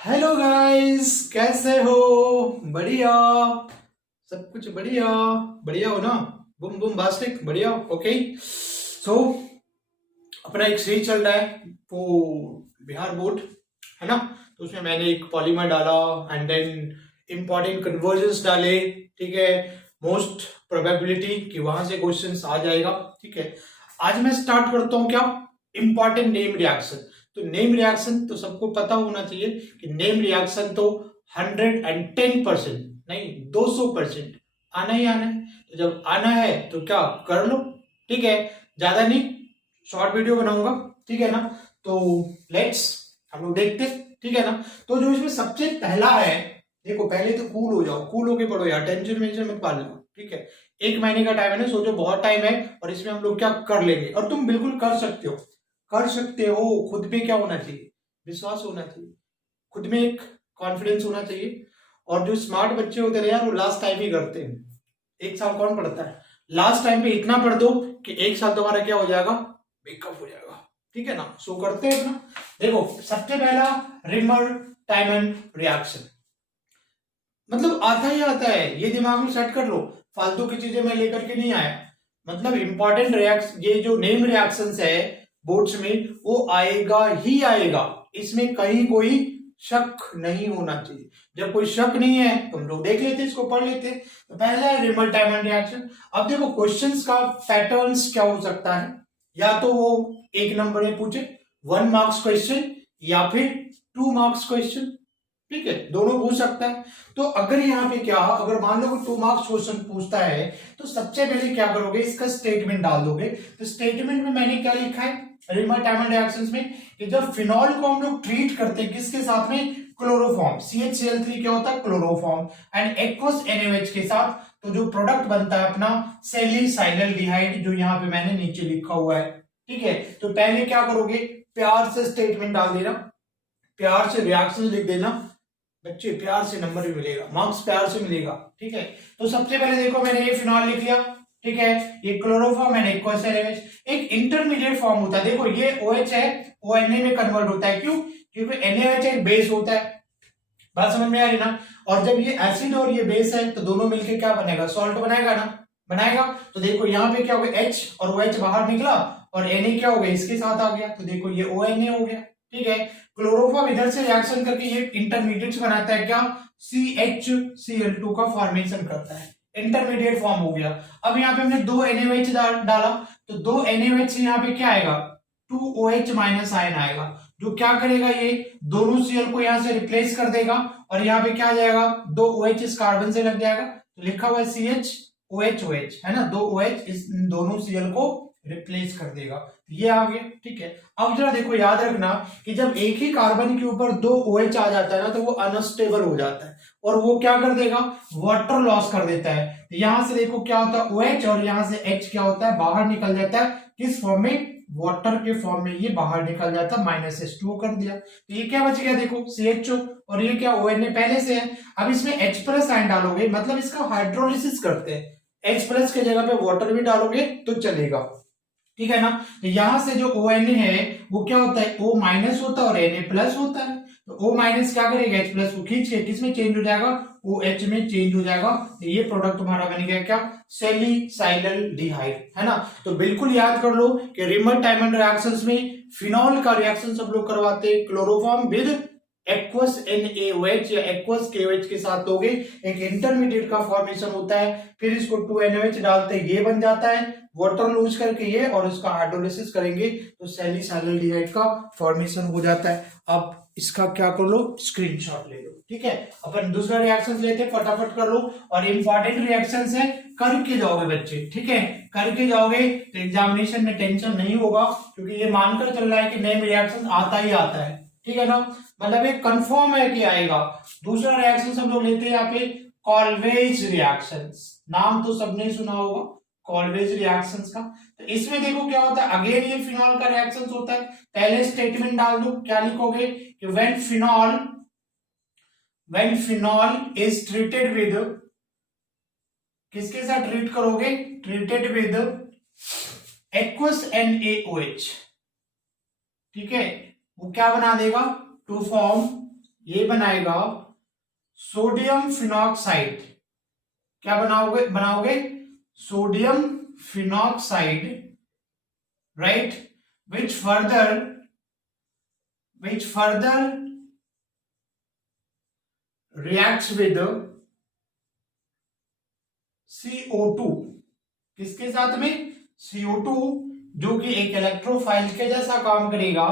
Hello guys, कैसे हो? बढ़िया। सब कुछ बढ़िया। बढ़िया हो ना? बुम बुम बास्टिक बढ़िया। ओके। सो अपना एक सीरीज चल रहा है वो बिहार बोर्ड, है ना? तो उसमें मैंने एक पॉलीमर डाला एंड देन इंपॉर्टेंट कन्वर्जन्स डाले। ठीक है। मोस्ट प्रोबेबिलिटी कि वहां से क्वेश्चंस आ जाएगा। ठीक है। आज मैं स्टार्ट करता हूँ क्या? Important name reaction. तो नेम रिएक्शन तो सबको पता होना चाहिए कि नेम रिएक्शन तो 110% नहीं 200% आना ही आना है। तो जब आना है तो क्या कर लो। ठीक है। ज्यादा नहीं, शॉर्ट वीडियो बनाऊंगा। ठीक है ना? तो लेट्स हम लोग देखते हैं। ठीक है ना? तो जो इसमें सबसे पहला है, देखो पहले तो कूल हो जाओ, कूल होके पढ़ो यार, टेंशन वेंशन मत पाल लो। ठीक है। एक महीने का टाइम है ना, सोचो बहुत टाइम है और इसमें हम लोग क्या कर लेंगे। और तुम बिल्कुल कर सकते हो, कर सकते हो। खुद पे क्या होना चाहिए? विश्वास होना चाहिए, खुद में एक कॉन्फिडेंस होना चाहिए। और जो स्मार्ट बच्चे होते हैं यार, वो लास्ट टाइम ही करते हैं। एक साल कौन पढ़ता है? लास्ट टाइम पे इतना पढ़ दो कि एक साल तुम्हारा क्या हो जाएगा, मेकअप हो जाएगा। ठीक है ना? सो करते हैं अपना। देखो सबसे पहला, रिमर टाइमन रिएक्शन। मतलब आता ही आता है, ये दिमाग में सेट कर लो। फालतू की चीजें मैं लेकर के नहीं आया। मतलब इंपॉर्टेंट रिएक्शन, ये जो नेम रिएक्शंस है बोर्ड्स में, वो आएगा ही आएगा। इसमें कहीं कोई शक नहीं होना चाहिए। जब कोई शक नहीं है तो हम लोग देख लेते, इसको पढ़ लेते। तो पहला है रिमर टाइमन रिएक्शन। अब देखो क्वेश्चंस का पैटर्न्स क्या हो सकता है। या तो वो एक नंबर में पूछे 1 मार्क्स क्वेश्चन, या फिर 2 मार्क्स क्वेश्चन। ठीक है, दोनों पूछ सकता है। तो अगर यहाँ पे क्या, अगर मान लो 2 मार्क्स क्वेश्चन पूछता है तो सबसे पहले क्या करोगे, इसका स्टेटमेंट डाल दोगे। तो स्टेटमेंट में मैंने क्या लिखा है रिमर टाइमन रिएक्शंस में, कि जब फिनॉल को हम लोग ट्रीट करते हैं किसके साथ में, क्लोरोफॉर्म। CHCl3 क्या होता है, क्लोरोफॉर्म, एंड एक्वस NaOH के साथ, तो जो प्रोडक्ट बनता है अपना सैलिसाइलडिहाइड, जो यहाँ पे मैंने नीचे लिखा हुआ है। ठीक है। तो पहले क्या करोगे, प्यार से स्टेटमेंट डाल देना, प्यार से रिएक्शन लिख देना। बच्चे प्यार से नंबर भी मिलेगा, मार्क्स प्यार से मिलेगा। ठीक है। तो सबसे पहले देखो मैंने ये फिनॉल लिख लिया। ठीक है। ये क्लोरोफॉर्म एंड एक्वस NaOH। एक इंटरमीडिएट फॉर्म होता है, देखो ये OH है, वो Na में कन्वर्ट होता है। क्यों? क्योंकि NaOH एक बेस होता है। बात समझ में आ रही ना? और जब ये एसिड और ये बेस है तो दोनों मिलकर क्या बनेगा, सॉल्ट बनाएगा ना, बनाएगा। तो देखो यहाँ पे क्या हो गया, H और OH बाहर निकला और Na क्या हो गया, इसके साथ आ गया। तो देखो ये ONA हो गया। ठीक है। क्लोरोफॉर्म इधर से रिएक्शन करके ये इंटरमीडिएट्स बनाता है, क्या, CHCl2 का फॉर्मेशन करता है। इंटरमीडिएट फॉर्म हो गया। अब यहाँ पे हमने 2 NaOH डाला, तो 2 NaOH से यहाँ पे क्या आएगा, 2OH माइनस आयन आएगा, जो क्या करेगा, ये दोनों Cl को यहां से रिप्लेस कर देगा। और यहाँ पे क्या आ जाएगा, 2 OH इस कार्बन से लग जाएगा। तो लिखा हुआ है CHOH है ना, 2 OH इस दोनों Cl को रिप्लेस कर देगा। ये आ गया। ठीक है। अब जरा देखो, याद रखना कि जब एक ही कार्बन के ऊपर 2 OH आ जाता है ना, तो वो अनस्टेबल हो जाता है और वो क्या कर देगा, वाटर लॉस कर देता है। तो यहां से देखो क्या होता है, OH, और यहां से H क्या होता है, बाहर निकल जाता है। किस फॉर्म में, वाटर के फॉर्म में ये बाहर निकल जाता है, -H2O कर दिया। तो ये क्या बच गया, देखो CHO, और ये क्या, ONA पहले से है। अब इसमें H प्लस आयन डालोगे, मतलब इसका हाइड्रोलिसिस करते हैं, H प्लस के जगह पे वाटर भी डालोगे तो चलेगा। ठीक है ना? तो यहां से जो ONA है वो क्या होता है, O माइनस होता है और Na प्लस होता है। तो O माइनस क्या करेगा, H प्लस को खींच के किसमें चेंज हो जाएगा, OH में चेंज हो जाएगा। तो ये प्रोडक्ट तुम्हारा बन गया क्या, सैलिसाइलडिहाइड, है ना? तो बिल्कुल याद कर लो कि रिमर टाइमन रिएक्शंस में फिनॉल का रिएक्शन सब लोग करवाते हैं क्लोरोफॉर्म विद एक्वस NaOH या एक्वस KOH के साथ लोगे, एक इंटरमीडिएट का फॉर्मेशन होता है। फिर इसको 2 NaOH डालते हैं, ये बन जाता है, वाटर लूज करके ये, और इसका हाइड्रोलिसिस करेंगे तो सैलिसाइलडिहाइड का फॉर्मेशन हो जाता है। अब इसका क्या कर लो, स्क्रीनशॉट ले लो। ठीक है। अपन दूसरा रिएक्शन लेते हैं, फटाफट कर लो। और इंपॉर्टेंट रिएक्शन है, करके जाओगे बच्चे। ठीक है, करके जाओगे तो एग्जामिनेशन में टेंशन नहीं होगा, क्योंकि ये मानकर चल रहा है कि नेम रिएक्शन आता ही आता है। ठीक है ना? मतलब एक कंफर्म है कि आएगा। दूसरा रिएक्शन हम लोग लेते हैं यहाँ पे, कॉल्वेज रिएक्शंस। नाम तो सबने सुना होगा कॉल्वेज रिएक्शंस का। तो इसमें देखो क्या होता है, अगेन ये फिनॉल का रिएक्शन होता है। पहले स्टेटमेंट डाल दो, क्या लिखोगे कि when phenol is treated with, किसके साथ ट्रीट करोगे, ट्रीटेड विद एक्वस NaOH। ठीक है, वो क्या बना देगा, टू फॉर्म ये बनाएगा सोडियम फिनॉक्साइड। क्या बनाओगे sodium phenoxide, right, which further reacts with CO2। किसके साथ में? CO2, जो कि एक इलेक्ट्रोफाइल के जैसा काम करेगा,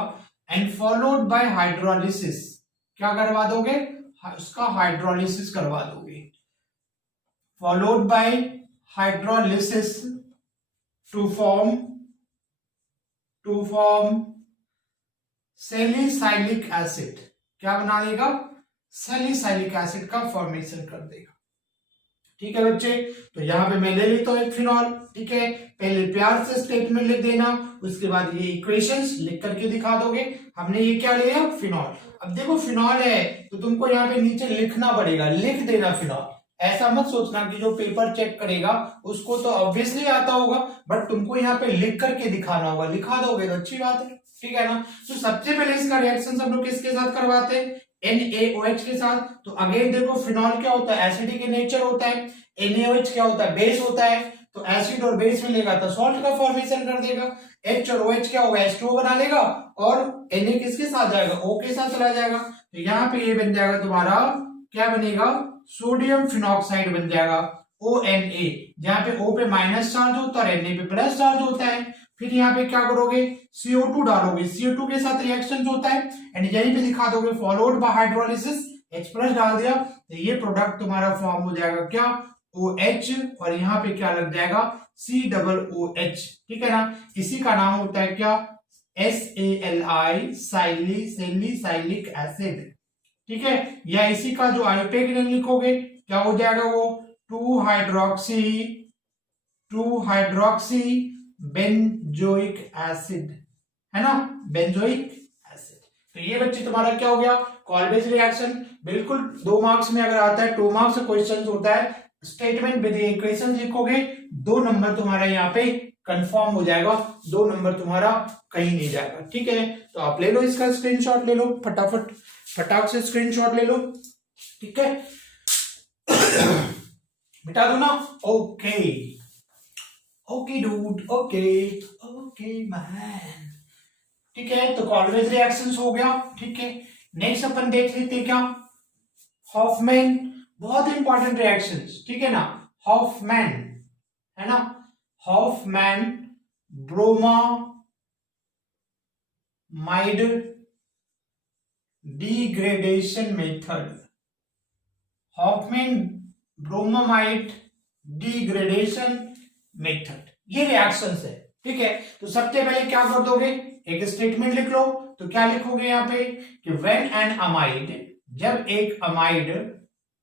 एंड फॉलोड बाय हाइड्रोलिसिस। क्या करवा दोगे? उसका हाइड्रोलिसिस करवा दोगे। Followed by hydrolysis to form salicylic acid. क्या बना देगा? सैलिसाइलिक एसिड का फॉर्मेशन कर देगा। ठीक है बच्चे, तो यहां पे मैं ले लेता हूं एक फिनॉल। ठीक है, पहले प्यार से स्टेटमेंट लिख देना, उसके बाद ये इक्वेशंस लिख करके दिखा दोगे। हमने ये क्या लिया? फिनॉल। अब देखो फिनॉल है तो तुमको यहाँ पे नीचे लिखना पड़ेगा, लिख देना फिनॉल। ऐसा मत सोचना कि जो पेपर चेक करेगा उसको तो ऑब्वियसली आता होगा, बट तुमको यहाँ पे लिख करके दिखाना होगा। लिखा दोगे तो अच्छी बात है, ठीक है ना। तो सबसे पहले इसका रिएक्शन हम लोग किसके साथ करवाते हैं? NaOH के साथ। तो अगेन देखो फिनॉल क्या होता है? एसिडिक इन नेचर होता है। NaOH क्या होता है? बेस होता है। तो एसिड और बेस मिलेगा तो सॉल्ट का फॉर्मेशन कर देगा। H और OH क्या होगा? H2O बना लेगा, और Na किसके साथ जाएगा? O के साथ चला जाएगा। तो यहाँ पे ये बन जाएगा तुम्हारा, क्या बनेगा? सोडियम फिनॉक्साइड बन जाएगा, ONA, जहां पे O पे माइनस चार्ज होता है और Na पे प्लस चार्ज होता है। फिर यहाँ पे क्या करोगे? CO2 डालोगे, CO2 के साथ रिएक्शन होता है, एंड यहीं पे दिखा दोगे followed by hydrolysis, H plus डाल दिया, तो ये प्रोडक्ट तुम्हारा फॉर्म हो जाएगा क्या? OH, और यहाँ पे क्या लग जाएगा? COOH। ठीक है ना। इसी का नाम होता है क्या? SALI, salicylic acid. ठीक है, या इसी का जो आयोटेक लिखोगे क्या हो जाएगा? वो 2 हाइड्रोक्सी बेंजोइक एसिड, है ना, बेंजोइक एसिड। तो ये बच्चे तुम्हारा क्या हो गया? कॉल्वेज रिएक्शन। बिल्कुल 2 मार्क्स में अगर आता है, 2 मार्क्स क्वेश्चन होता है, स्टेटमेंट विद इक्वेशन लिखोगे, 2 नंबर तुम्हारा यहाँ पे कंफर्म हो जाएगा, 2 नंबर तुम्हारा कहीं नहीं जाएगा। ठीक है, तो आप ले लो इसका स्क्रीनशॉट, ले लो फटाफट, फटाक से स्क्रीनशॉट ले लो। ठीक है, मिटा दो ना। Okay okay dude, okay man. ठीक है, तो कॉल्वेज रिएक्शंस हो गया। ठीक है, नेक्स्ट अपन देख लेते हैं क्या? हॉफमैन, बहुत इंपॉर्टेंट रिएक्शंस। ठीक है ना, हॉफमैन, है ना, Hofmann bromamide degradation method, Hofmann bromamide degradation method, ये रिएक्शंस है। ठीक है, तो सबसे पहले क्या कर दोगे? एक स्टेटमेंट लिख लो। तो क्या लिखोगे यहाँ पे कि व्हेन एन अमाइड, जब एक अमाइड,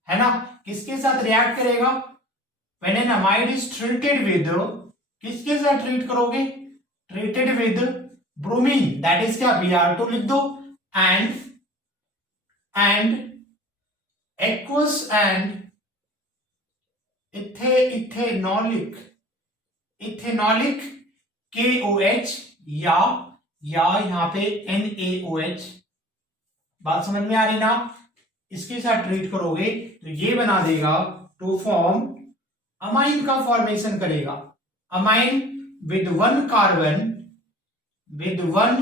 है ना, किसके साथ रिएक्ट करेगा? When an amide is treated with, किसके साथ ट्रीट करोगे? Treated with bromine, that is क्या? Br2 लिख दो, and aqueous and ethanolic KOH, या यहाँ पे NaOH। बात समझ में आ रही ना? इसके साथ ट्रीट करोगे तो ये बना देगा, टू फॉर्म अमाइन का फॉर्मेशन करेगा। Amine with one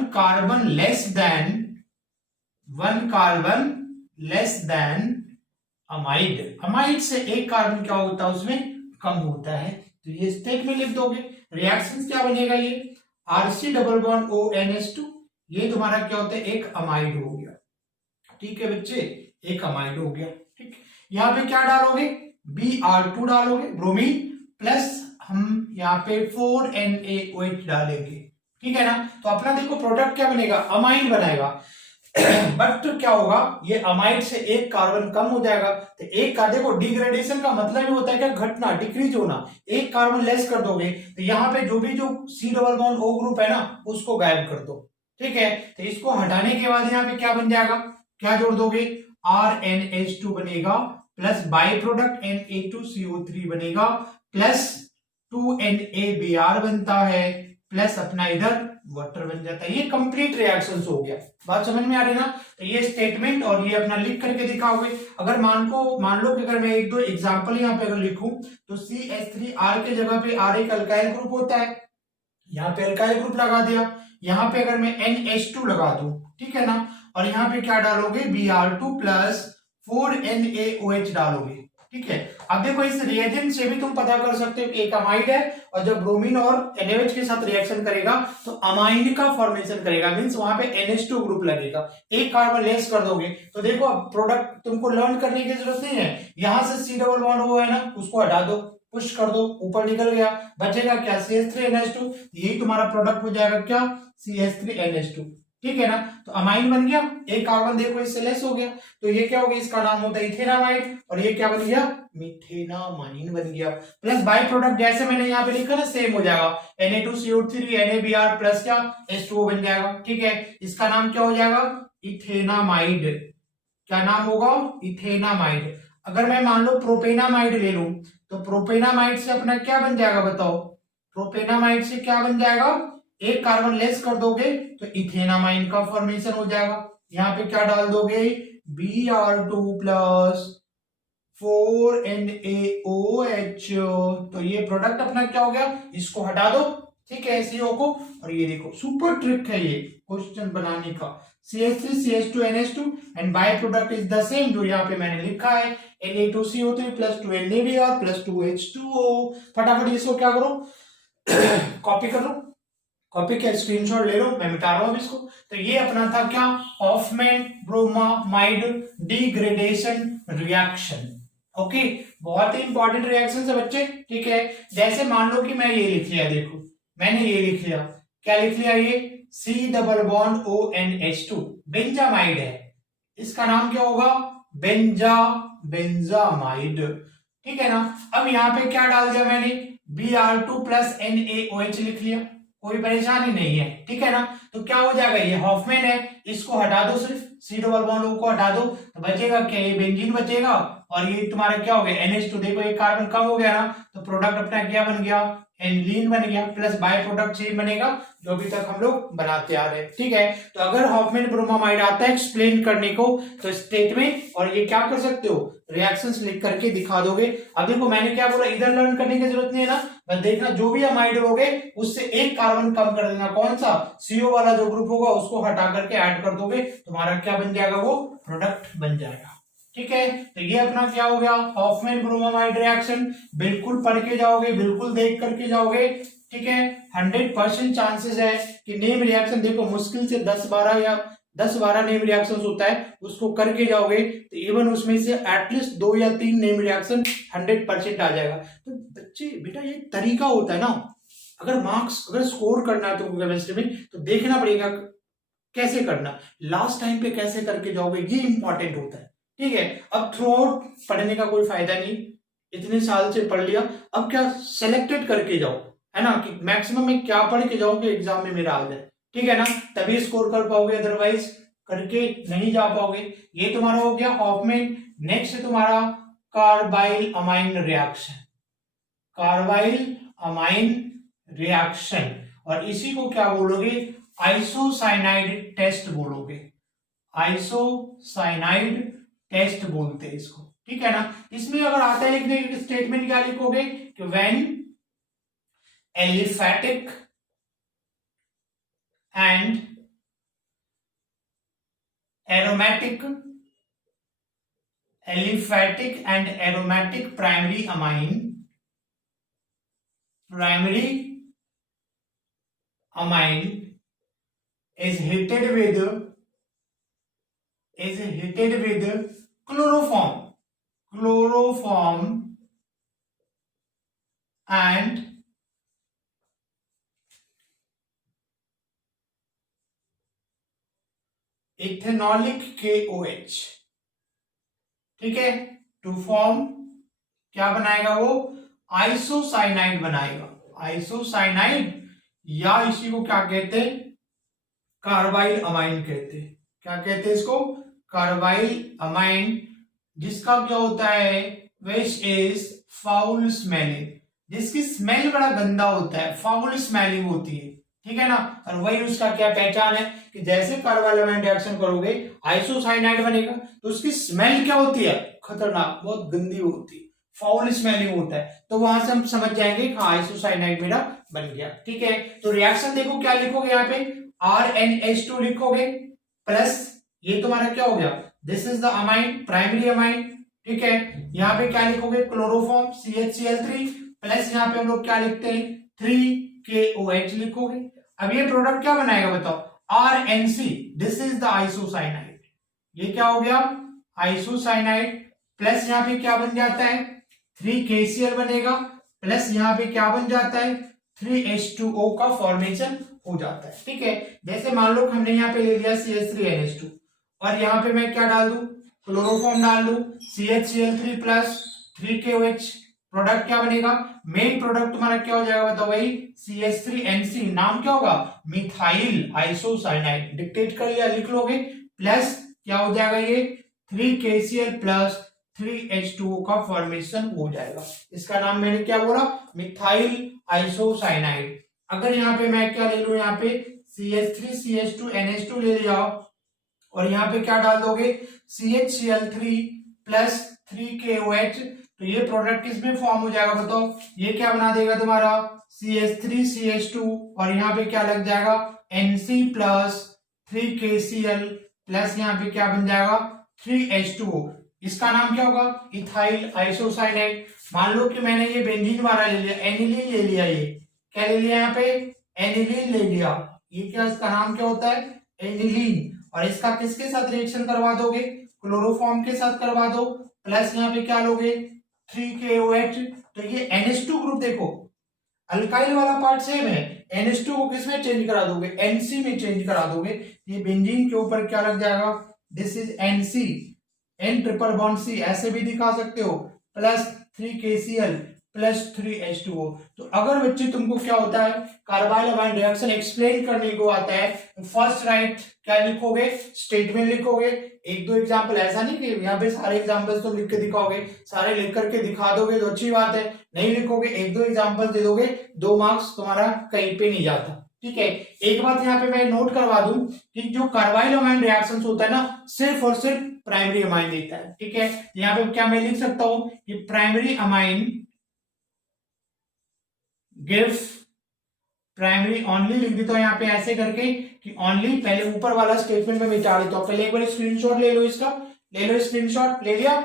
carbon less than amide. Amide से एक कार्बन क्या होता है? उसमें कम होता है। तो ये स्टेट में लिख दोगे। रिएक्शन क्या बनेगा? ये RC डबल बॉन्ड ONH2, ये तुम्हारा क्या होता है? एक अमाइड हो गया। ठीक है बच्चे, एक अमाइड हो गया। ठीक, यहाँ पे क्या डालोगे? Br2 डालोगे, ब्रोमीन, प्लस हम यहाँ पे 4NaOH डालेंगे। ठीक है ना। तो अपना देखो प्रोडक्ट क्या बनेगा? अमाइड बनाएगा। बट क्या होगा? ये अमाइड से एक कार्बन कम हो जाएगा। तो एक का देखो, डिग्रेडेशन का मतलब ही होता है क्या? घटना, डिक्रीज होना। एक कार्बन लेस कर दोगे तो यहाँ पे जो C double bond O group है ना, उसको गायब कर दो। ठीक है, तो इसको हटाने के बाद यहाँ पे क्या बन जाएगा? क्या जोड़ दोगे? RNH2 बनेगा, प्लस बाई प्रोडक्ट Na2CO3 बनेगा, प्लस 2NaBr बनता है, प्लस अपना इधर वाटर बन जाता है। ये कंप्लीट रिएक्शंस हो गया। बात समझ में आ रही ना? तो ये स्टेटमेंट और ये अपना लिख करके दिखाओगे। अगर मान लो कि अगर मैं एक दो एग्जांपल यहाँ पे अगर लिखूं तो CH3R के जगह पे R एक अल्काइल ग्रुप होता है, यहाँ पे अल्काइल ग्रुप लगा दिया। यहाँ पे अगर मैं NH2 लगा दूं, ठीक है ना, और यहाँ पे क्या डालोगे Br2 प्लस 4NaOH डालोगे, ठीक है। अब देखो इस रिएजेंट से भी तुम पता कर सकते हो कि एक अमाइड है और जब ब्रोमीन और NaOH के साथ रिएक्शन करेगा तो अमाइड का फॉर्मेशन करेगा, मींस वहां पे NH2 ग्रुप लगेगा, एक कार्बन लेस कर दोगे। तो देखो अब प्रोडक्ट तुमको लर्न करने की जरूरत नहीं है, यहां से C डबल बॉन्ड वो है ना, उसको हटा दो, पुश कर दो, ऊपर निकल गया, बचेगा क्या CH3NH2, यही तुम्हारा प्रोडक्ट हो जाएगा क्या CH3NH2, ठीक है ना। तो अमाइन बन गया, एक कार्बन देखो इससे लेस हो गया, तो ये क्या हो गया, इसका नाम होता है इथेनामाइड, और ये क्या बन गया मिथेनामाइन बन गया। प्लस बाय प्रोडक्ट जैसे मैंने यहाँ पे लिखा ना सेम हो जाएगा, Na2CO3 NaBr प्लस क्या H2O बन जाएगा, ठीक है। इसका नाम क्या हो जाएगा इथेनामाइड, क्या नाम होगा इथेनामाइड। अगर मैं मान लो प्रोपेनामाइड ले लूं तो प्रोपेनामाइड से अपना क्या बन जाएगा बताओ, प्रोपेनामाइड से क्या बन जाएगा, एक कार्बन लेस कर दोगे तो इथेनामाइन का फॉर्मेशन हो जाएगा। यहाँ पे क्या डाल दोगे Br2 प्लस 4NaOH, तो ये प्रोडक्ट अपना क्या हो गया, इसको हटा दो, ठीक है CO को, और ये देखो सुपर ट्रिक है ये क्वेश्चन बनाने का, CH3 CH2 NH2 and by product is the same जो यहाँ पे मैंने लिखा है Na2CO3 plus 2NaBr plus 2H2O। फटाफट इसको क्या करो कॉपी कर लो, कॉपी के स्क्रीनशॉट ले लो, मैं मिटा रहा हूं इसको। तो ये अपना था क्या Hofmann bromamide degradation reaction, okay. बहुत ही इंपॉर्टेंट रिएक्शन है बच्चे, ठीक है। जैसे मान लो कि मैं ये लिख लिया, देखो मैंने ये लिख लिया, क्या लिख लिया, ये C double bond ONH2 benzamide है, इसका नाम क्या होगा बेंजामाइड, ठीक है ना। अब यहाँ पे क्या डाल दिया मैंने Br2 प्लस NaOH लिख लिया, कोई परेशानी नहीं है, ठीक है ना। तो क्या हो जाएगा, ये हॉफमैन है, इसको हटा दो, सिर्फ C डबल बॉन्ड O को हटा दो, तो बचेगा क्या, ये बेंजीन बचेगा, और ये तुम्हारा क्या हो गया NH2, देखो एक कार्बन कम हो गया ना, तो प्रोडक्ट अपना क्या बन गया एनलीन बन गया, प्लस बाय प्रोडक्ट चेन बनेगा जो अभी तक हम लोग बनाते आ रहे हैं, ठीक है। तो अगर हॉफमैन ब्रोमामाइड आता है एक्सप्लेन करने को तो स्टेटमेंट और ये क्या कर सकते हो रिएक्शंस लिख करके दिखा दोगे। अब देखो मैंने क्या बोला, इधर लर्न करने की जरूरत नहीं है ना, बस देखना जो भी अमाइड लोगे उससे एक कार्बन कम कर देना, कौन सा CO वाला जो ग्रुप होगा उसको हटा करके ऐड कर दोगे, तुम्हारा क्या बन जाएगा वो प्रोडक्ट बन जाएगा, ठीक है। तो ये अपना क्या हो गया हॉफमैन ब्रोमामाइड रिएक्शन, बिल्कुल पढ़ के जाओगे, बिल्कुल देख करके जाओगे, ठीक है। 100% चांसेस है कि नेम रिएक्शन, देखो मुश्किल से 10-12 या 10-12 नेम रिएक्शन होता है, उसको करके जाओगे तो इवन उसमें से एटलीस्ट 2 या 3 नेम रिएक्शन 100% आ जाएगा। तो बच्चे बेटा ये तरीका होता है ना, अगर मार्क्स अगर स्कोर करना है तुमको केमिस्ट्री में तो देखना पड़ेगा कैसे करना, लास्ट टाइम पे कैसे करके जाओगे, ये इंपॉर्टेंट होता है, ठीक है। अब थ्रू आउट पढ़ने का कोई फायदा नहीं, इतने साल से पढ़ लिया, अब क्या सिलेक्टेड करके जाओ, है ना, कि मैक्सिमम में क्या पढ़ के जाओ कि एग्जाम में मेरा आ जाए, ठीक है ना, तभी स्कोर कर पाओगे, अदरवाइज करके नहीं जा पाओगे। ये तुम्हारा हो गया हॉफमैन। नेक्स्ट है तुम्हारा carbyl amine reaction, carbyl amine reaction, और इसी को क्या बोलोगे आइसोसाइनाइड टेस्ट बोलोगे, आइसोसाइनाइड टेस्ट बोलते हैं इसको, ठीक है ना। इसमें अगर आता है लिखने की स्टेटमेंट क्या लिखोगे कि when aliphatic and aromatic primary amine is heated with chloroform and ethanolic KOH, ठीक है, टू फॉर्म क्या बनाएगा वो आइसोसाइनाइड बनाएगा, आइसोसाइनाइड, या इसी को क्या कहते हैं कार्बाइल अमाइन कहते हैं, क्या कहते हैं इसको कार्बाइल अमाइन, जिसका क्या होता है विच इज फाउल स्मेलिंग, जिसकी स्मेल बड़ा गंदा होता है, फाउल स्मेलिंग होती है, ठीक है ना। और वही उसका क्या पहचान है कि जैसे कार्बाइल अमाइन रिएक्शन करोगे आइसोसाइनाइड बनेगा, तो उसकी स्मेल क्या होती है, खतरनाक, बहुत गंदी होती है, फाउल स्मेलिंग होता है। तो वहां से हम समझ जाएंगे कि आइसोसाइनाइड मेरा बन गया। ठीक है, तो रिएक्शन देखो क्या लिखोगे यहाँ पे, RnH2 लिखोगे प्लस ये तुम्हारा क्या हो गया, this is the amine, primary amine. ठीक है, यहाँ पे क्या लिखोगे, क्लोरोफॉर्म CHCl3 प्लस यहाँ पे हम लोग क्या लिखते हैं 3KOH लिखोगे। अब ये प्रोडक्ट क्या बनाएगा बताओ, RNC, this is the isocyanide. ये क्या हो गया, आइसोसाइनाइड प्लस यहाँ पे क्या बन जाता है 3KCl बनेगा प्लस यहाँ पे क्या बन जाता है 3H2O का फॉर्मेशन हो जाता है। ठीक है, जैसे मान लो हमने यहाँ पे ले लिया CH3NH2 और यहाँ पे मैं क्या डाल दूं, क्लोरोफॉर्म डाल दूं CHCl3 प्लस 3KOH, प्रोडक्ट क्या बनेगा, मेन प्रोडक्ट तुम्हारा क्या हो जाएगा बताओ भाई, CH3NC, नाम क्या होगा, मिथाइल आइसोसाइनाइड। डिक्टेट कर लिया, लिख लोगे, प्लस क्या हो जाएगा ये 3KCl प्लस 3H2O का फॉर्मेशन हो जाएगा। इसका नाम मैंने क्या बोला, मिथाइल आइसोसाइनाइड। अगर यहाँ पे मैं क्या ले लू, यहाँ पे CH3CH2NH2 ले लिया और यहाँ पे क्या डाल दोगे CHCl3 प्लस 3KOH, तो ये प्रोडक्ट किसमें फॉर्म हो जाएगा बताओ, ये क्या बना देगा तुम्हारा CH3CH2 और यहाँ पे क्या लग जाएगा NC प्लस 3KCl प्लस यहाँ पे क्या बन जाएगा 3H2O। इसका नाम क्या होगा, इथाइल आइसोसाइनाइड। मान लो कि मैंने ये बेंजीन वाला ले लिया, एनिलीन ले लिया, ये क्या ले लिया, यहाँ पे एनिलीन ले लिया, ये क्या इसका नाम क्या होता है एनिलीन। और इसका किसके साथ रिएक्शन करवा दोगे, क्लोरोफॉर्म के साथ करवा दो, प्लस यहाँ पे क्या लोगे 3KOH, तो ये NH2 ग्रुप देखो, अल्काइल वाला पार्ट सेम है, NH2 को किसमें चेंज करा दोगे, NC में चेंज करा दोगे, ये बेंजीन के ऊपर क्या लग जाएगा, this is NC, N triple bond C, ऐसे भी दिखा सकते हो, प्लस 3KCl प्लस 3H2O। तो अगर बच्चे तुमको क्या होता है कार्बाइल अमाइन रिएक्शन एक्सप्लेन करने को आता है, फर्स्ट राइट क्या लिखोगे, स्टेटमेंट लिखोगे। एक दो एग्जांपल, ऐसा नहीं कि यहाँ पे सारे एग्जांपल्स तो लिख के दिखाओगे, सारे लिख करके दिखा दोगे तो अच्छी बात है, नहीं लिखोगे एक दो एग्जांपल दे दोगे, 2 मार्क्स तुम्हारा कहीं पे नहीं जाता। ठीक है, एक बात यहाँ पे मैं नोट करवा दूं कि जो कार्बाइल अमाइन रिएक्शन होता है ना, सिर्फ और सिर्फ प्राइमरी अमाइन देता है। ठीक है, यहाँ पे क्या मैं लिख सकता हूं कि primary amine gives primary only, लिख देता हूं यहाँ पे ऐसे करके कि ओनली, पहले ऊपर वाला स्टेटमेंट में मिटा देता हूं। पहले एक बार स्क्रीनशॉट ले लो इसका, ले लो स्क्रीनशॉट, ले लिया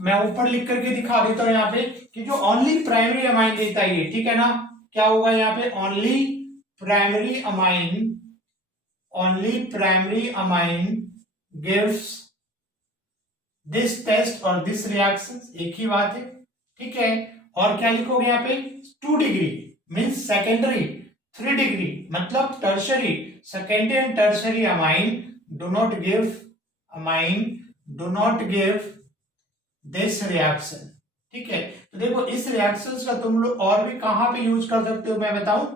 मैं ऊपर लिख करके दिखा देता हूं यहाँ पे कि जो ओनली प्राइमरी अमाइन देता है ये, ठीक है ना, क्या होगा यहाँ पे only primary amine gives this test और दिस रिएक्शन, एक ही बात है। ठीक है, और क्या लिखोगे यहाँ पे 2 डिग्री मीन्स सेकेंडरी, 3 डिग्री मतलब tertiary, secondary and tertiary amine do not give this reaction. ठीक है, तो देखो इस रिएक्शंस का तुम लोग और भी कहां पे यूज कर सकते हो मैं बताऊं,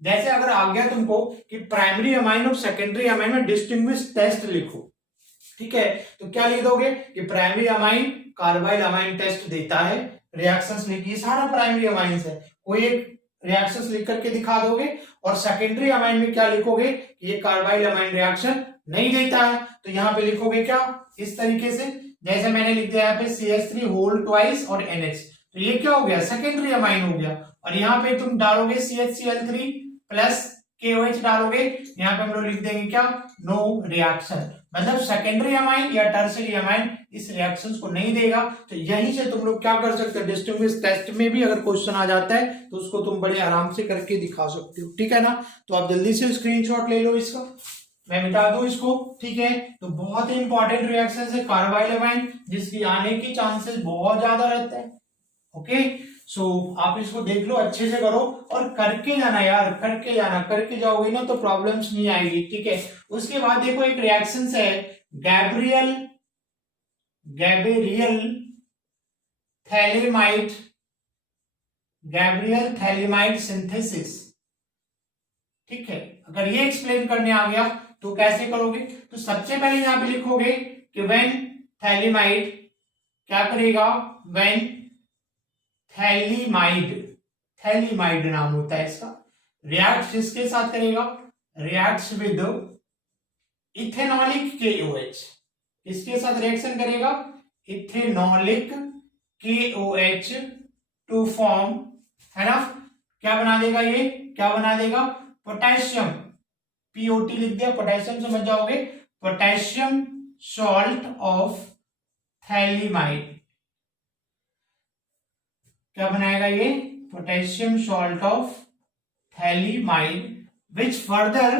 जैसे अगर आ गया तुमको कि प्राइमरी अमाइन और सेकेंडरी अमाइन में डिस्टिंग्विश टेस्ट लिखो। ठीक है, तो क्या लिख दोगे कि primary amine carbylamine test देता है, रिएक्शंस लिखिए, सारा प्राइमरी अमाइंस है, कोई एक रिएक्शंस लिख करके दिखा दोगे, और सेकेंडरी अमाइन में क्या लिखोगे कि ये कार्बाइल अमाइन रिएक्शन नहीं देता है, तो यहाँ पे लिखोगे क्या इस तरीके से, जैसे मैंने लिख दिया यहाँ पे CH3 होल ट्वाइस और NH, तो ये क्या हो गया सेकेंडरी अमाइन हो गया, और यहाँ पे तुम डालोगे CHCl3 प्लस KOH डालोगे, यहाँ पे हम लोग लिख देंगे क्या नो रिएक्शन, मतलब सेकेंडरी अमाइन या टर्शियरी अमाइन इस रिएक्शंस को नहीं देगा। तो यहीं से तुम लोग क्या कर सकते हो, डिस्टिंग्विश टेस्ट में भी अगर क्वेश्चन आ जाता है तो उसको तुम बड़े आराम से करके दिखा सकते हो। ठीक है ना, तो आप जल्दी से स्क्रीनशॉट ले लो इसका, मैं मिटा दूं इसको। ठीक है, तो बहुत ही इंपॉर्टेंट रिएक्शन है कार्बाइल अमाइन, जिसकी आने की चांसेस बहुत ज्यादा रहते हैं। ओके, सो आप इसको देख लो, अच्छे से करो और करके जाना यार, करके जाना, करके जाओगे ना तो प्रॉब्लम्स नहीं आएगी। ठीक है, उसके बाद देखो एक रिएक्शन है गैब्रियल थैलेमाइड सिंथेसिस। ठीक है, अगर ये एक्सप्लेन करने आ गया तो कैसे करोगे, तो सबसे पहले यहां पे लिखोगे कि व्हेन थैलेमाइड क्या करेगा, व्हेन थैलीमाइड नाम होता है इसका, रिएक्ट किसके साथ करेगा, रिएक्ट्स विद इथेनॉलिक KOH, किसके साथ रिएक्शन करेगा, इथेनॉलिक KOH टू फॉर्म, है ना, क्या बना देगा ये, क्या बना देगा, पोटेशियम, POT लिख दिया, पोटेशियम समझ जाओगे, पोटेशियम सॉल्ट ऑफ थैलीमाइड, क्या बनाएगा ये, potassium salt of phthalimide, which further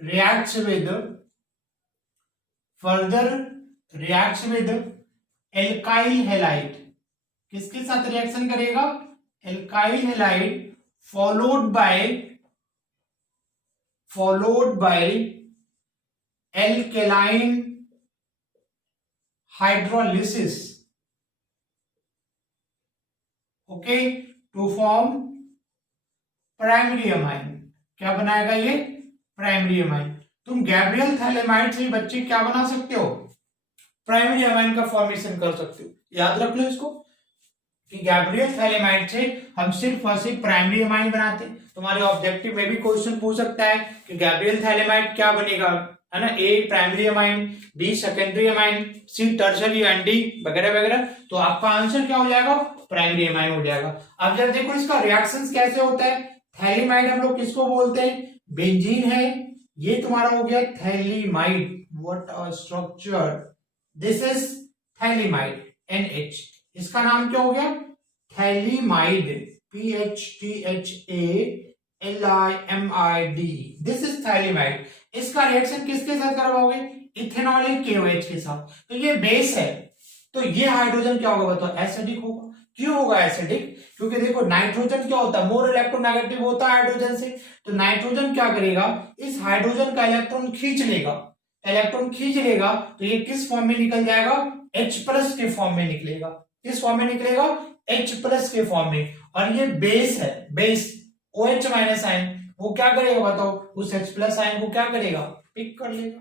reacts with alkyl halide, किसके साथ रिएक्शन करेगा, alkyl halide followed by alkaline hydrolysis, okay, to form primary amine, क्या बनाएगा ये, प्राइमरी अमाइन। तुम गैब्रियल थैलेमाइड से बच्चे क्या बना सकते हो, प्राइमरी अमाइन का फॉर्मेशन कर सकते हो, याद रख लो इसको कि गैब्रियल थैलेमाइड से हम सिर्फ और सिर्फ प्राइमरी अमाइन बनाते हैं। तुम्हारे ऑब्जेक्टिव में भी क्वेश्चन पूछ सकता है कि गैब्रियल थैलेमाइड क्या बनेगा, है ना, a primary amine, b secondary amine, c tertiary and d वगैरह वगैरह, तो आपका आंसर क्या हो जाएगा, प्राइमरी अमाइन हो जाएगा। अब जब देखो इसका रिएक्शंस कैसे होता है, थैलीमाइड हम लोग किसको बोलते हैं, बेंजीन है, ये तुम्हारा हो गया phthalimide, what a structure, this is phthalimide NH, इसका नाम क्या हो गया, phthalimide, PHTHALIMID, this is phthalimide. इसका रिएक्शन किसके साथ करवाओगे, इथेनॉलिक KOH के साथ, तो ये बेस है, तो ये हाइड्रोजन क्या होगा बताओ, एसिडिक होगा। क्यों होगा एसिडिक, क्योंकि देखो नाइट्रोजन क्या होता है, मोर इलेक्ट्रोनेगेटिव होता है हाइड्रोजन से, तो नाइट्रोजन क्या करेगा, इस हाइड्रोजन का इलेक्ट्रॉन खींच लेगा, तो ये किस फॉर्म में निकल जाएगा, H+ के फॉर्म में निकलेगा, किस फॉर्म में निकलेगा, H+ के फॉर्म में, और ये बेस है, बेस OH- आयन, वो क्या करेगा बताओ, उस H+ आयन को क्या करेगा, पिक कर लेगा।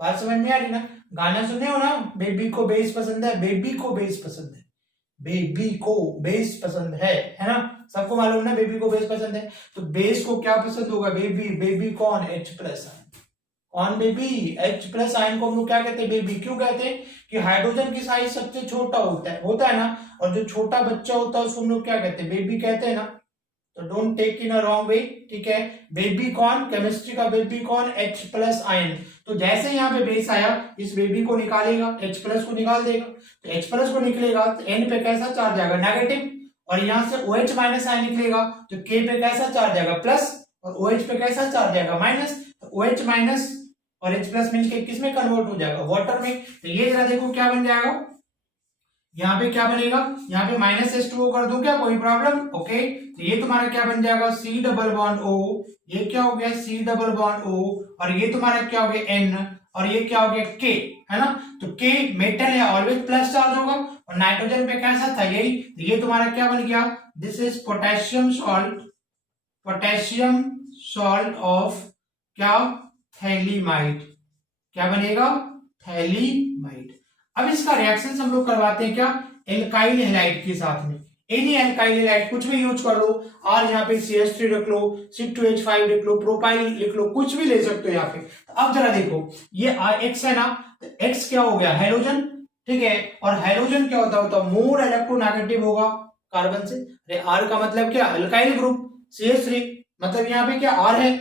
बात समझ में आ रही ना, गाना सुने हो ना, बेबी को बेस पसंद है, बेबी को बेस पसंद है, बेबी को बेस पसंद है ना, सबको मालूम ना बेबी को बेस पसंद है, तो बेस को क्या पसंद होगा, बेबी कौन, H+ आयन, कौन बेबी, H+ आयन को हम लोग क्या कहते हैं, बेबी। क्यों कहते हैं कि हाइड्रोजन की साइज सबसे छोटा होता है ना, और जो छोटा बच्चा होता है उसको हम लोग क्या कहते हैं, बेबी कहते हैं ना, तो don't take in a wrong way, ठीक है। बेबी कौन, केमिस्ट्री का बेबी कौन, H+ आयन, तो जैसे यहाँ पे बेस आया, इस बेबी को निकालेगा, H+ को निकाल देगा, तो H+ को निकलेगा तो N पे कैसा चार्ज आएगा, नेगेटिव, और यहाँ से OH- आयन निकलेगा तो K पे कैसा चार्ज आएगा, प्लस, और OH पे कैसा चार्ज आएगा, माइनस, तो OH- और H+ मिलके किस में कन्वर्ट हो जाएगा, वाटर में, तो ये जरा देखो क्या बन जाएगा, यहाँ पे क्या बनेगा, यहाँ पे -H2O कर दो क्या, कोई प्रॉब्लम, ओके, तो ये तुम्हारा क्या बन जाएगा, C+O, ये क्या हो गया, C+O, और ये तुम्हारा क्या हो गया, N, और ये क्या हो गया, K, है ना, तो K मेटल है, ऑलवेज प्लस चार्ज होगा, और नाइट्रोजन पे कैसा था, यही, तो ये तुम्हारा क्या बन गया, this is potassium salt of क्या, थैलीमाइड, क्या बनेगा, थैलीमाइड। अब इसका रिएक्शन हम लोग करवाते हैं क्या, एल्काइल हैलाइड के साथ में, एनी एल्काइल हैलाइड कुछ भी यूज कर लो, और यहाँ पे CH3 रख लो, C2H5 लिख लो, प्रोपाइल लिख लो, कुछ भी ले सकते हो यहाँ पे। तो अब जरा देखो ये X है ना, तो X क्या हो गया, हाइड्रोजन, ठीक है, और हाइड्रोजन क्या होता है, मोर इलेक्ट्रोनेगेटिव होगा कार्बन से, अरे R का मतलब क्या, अल्काइल ग्रुप, CH3 मतलब यहाँ पे क्या R है,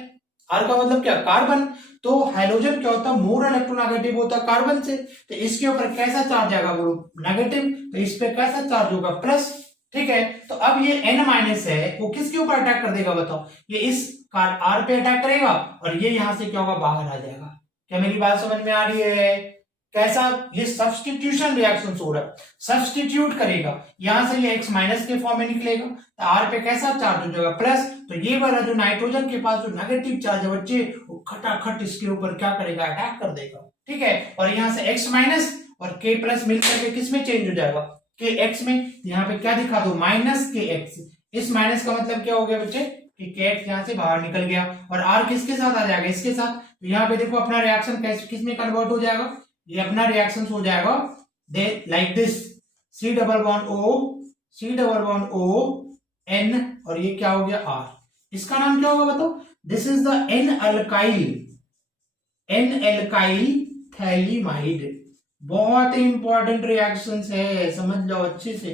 R का मतलब क्या, कार्बन, तो हाइड्रोजन क्या होता है, मोर इलेक्ट्रोनेगेटिव होता है कार्बन से, तो इसके ऊपर कैसा चार्ज आएगा, वो नेगेटिव, तो इस पे कैसा चार्ज होगा, प्लस, ठीक है। तो अब ये N- है, वो किसके ऊपर अटैक कर देगा बताओ, ये इस R पे अटैक करेगा, और ये यहां से क्या होगा, बाहर आ जाएगा। क्या मेरी बात समझ में आ रही है, कैसा, ये सब्स्टिट्यूशन रिएक्शन हो रहा है, सब्स्टिट्यूट करेगा, यहां से ये X- के फॉर्म में निकलेगा, तो R पे कैसा चार्ज हो जाएगा, प्लस, तो ये वाला जो नाइट्रोजन के पास जो नेगेटिव चार्ज है बच्चे, वो खटाखट इसके ऊपर क्या करेगा, अटैक कर देगा, ठीक है, और यहां से X- और K+ मिलकर के किस में चेंज हो जाएगा, KX में, यहाँ पे क्या दिखा दो, -KX, इस माइनस का मतलब क्या हो गया बच्चे, कि KX यहां से बाहर निकल गया, और R किसके साथ आ जाएगा, इसके साथ, तो यहाँ पे देखो अपना रिएक्शन कैसे किस में कन्वर्ट हो जाएगा, ये अपना रिएक्शन हो जाएगा like this, C double bond O N और ये क्या हो गया R। इसका नाम क्या होगा बताओ? This is the N alkyl phthalimide. बहुत ही इंपॉर्टेंट रिएक्शंस है, समझ जाओ अच्छे से,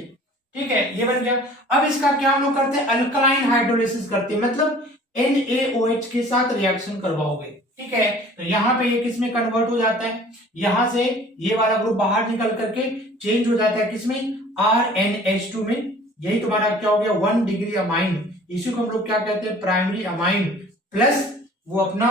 ठीक है। ये बन गया। अब इसका क्या हम लोग करते हैं? अल्कलाइन हाइड्रोलिसिस करते हैं, मतलब NaOH के साथ रिएक्शन करवाओगे, ठीक है। तो यहाँ पे ये किसमें कन्वर्ट हो जाता है? यहां से ये वाला ग्रुप बाहर निकल करके चेंज हो जाता है किसमें? RNH2 में। यही तुम्हारा क्या हो गया? 1 डिग्री अमाइन। इसी को हम लोग क्या कहते हैं? Primary amine. प्लस वो अपना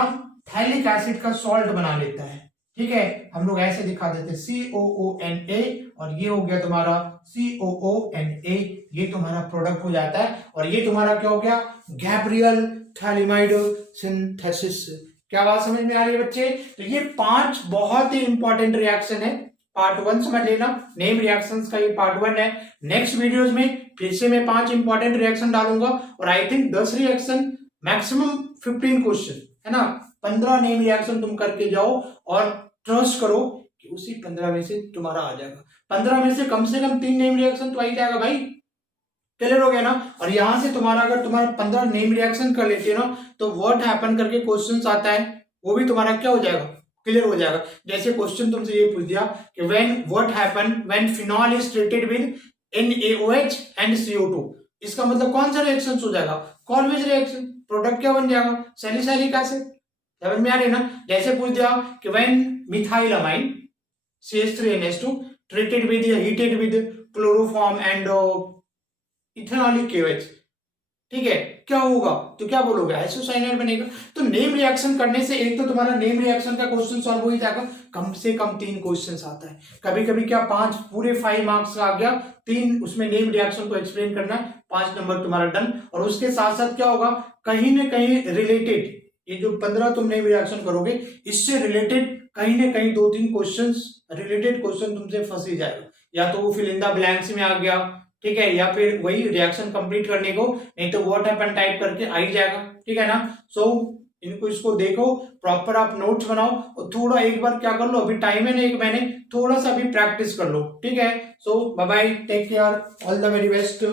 थैलिक एसिड का सॉल्ट बना लेता है, ठीक है। हम लोग ऐसे दिखा देते हैं COONA और ये हो गया तुम्हारा COONA। ये तुम्हारा प्रोडक्ट हो जाता है और ये तुम्हारा क्या हो गया? Gabriel phthalimide synthesis. क्या बात समझ में आ रही है बच्चे? तो ये 5 बहुत ही इंपॉर्टेंट रिएक्शन है। पार्ट 1 समझ लेना, नेम रिएक्शंस का ये पार्ट 1 है। नेक्स्ट वीडियोस में फिर से मैं 5 इंपॉर्टेंट रिएक्शन डालूंगा और I think 10 reaction, maximum 15 question, है ना। 15 नेम रिएक्शन तुम करके जाओ और ट्रस्ट करो कि उसी 15 में से तुम्हारा आ जाएगा। 15 में से कम 3 नेम रिएक्शन तो आ ही जाएगा भाई। क्लियर हो गया ना। और यहां से तुम्हारा अगर तुम्हारा 15 नेम रिएक्शन कर लेते हो ना तो व्हाट हैपन करके क्वेश्चन आता है, वो भी तुम्हारा क्या हो जाएगा? क्लियर हो जाएगा। जैसे क्वेश्चन तुमसे ये पूछ दिया कि what happen when phenol is treated with NaOH and CO2, इसका मतलब कौन सा रिएक्शन हो जाएगा? कॉल्वेज रिएक्शन। प्रोडक्ट क्या बन जाएगा? Salicylic acid. समझ में आ रही है ना। जैसे पूछ दिया कि when methyl amine CH3NH2 treated with heated with chloroform and ethanolic KOH, ठीक है, क्या होगा? तो क्या बोलोगे? आइसोसाइनाइड बनेगा। तो नेम रिएक्शन करने से एक तो तुम्हारा नेम रिएक्शन का क्वेश्चन सॉल्व हो ही जाएगा, कम से कम 3 क्वेश्चन आता है। कभी कभी क्या 5 पूरे 5 मार्क्स का आ गया, 3 उसमें नेम रिएक्शन को एक्सप्लेन करना है, 5 नंबर तुम्हारा डन। और उसके साथ साथ क्या होगा? कहीं ना कहीं रिलेटेड, ये जो 15 तुम नेम रिएक्शन करोगे इससे रिलेटेड कहीं ना कहीं 2-3 क्वेश्चंस रिलेटेड क्वेश्चन तुमसे फंस ही जाएगा। या तो वो फिल इन द ब्लैंक्स में आ गया, ठीक है, या फिर वही रिएक्शन कंप्लीट करने को, नहीं तो व्हाट हैपन टाइप करके आ ही जाएगा, ठीक है ना। सो इनको इसको देखो, प्रॉपर आप नोट्स बनाओ और थोड़ा एक बार क्या कर लो, अभी टाइम है ना एक महीने, थोड़ा सा अभी प्रैक्टिस कर लो, ठीक है। So bye bye, take care, all the very best.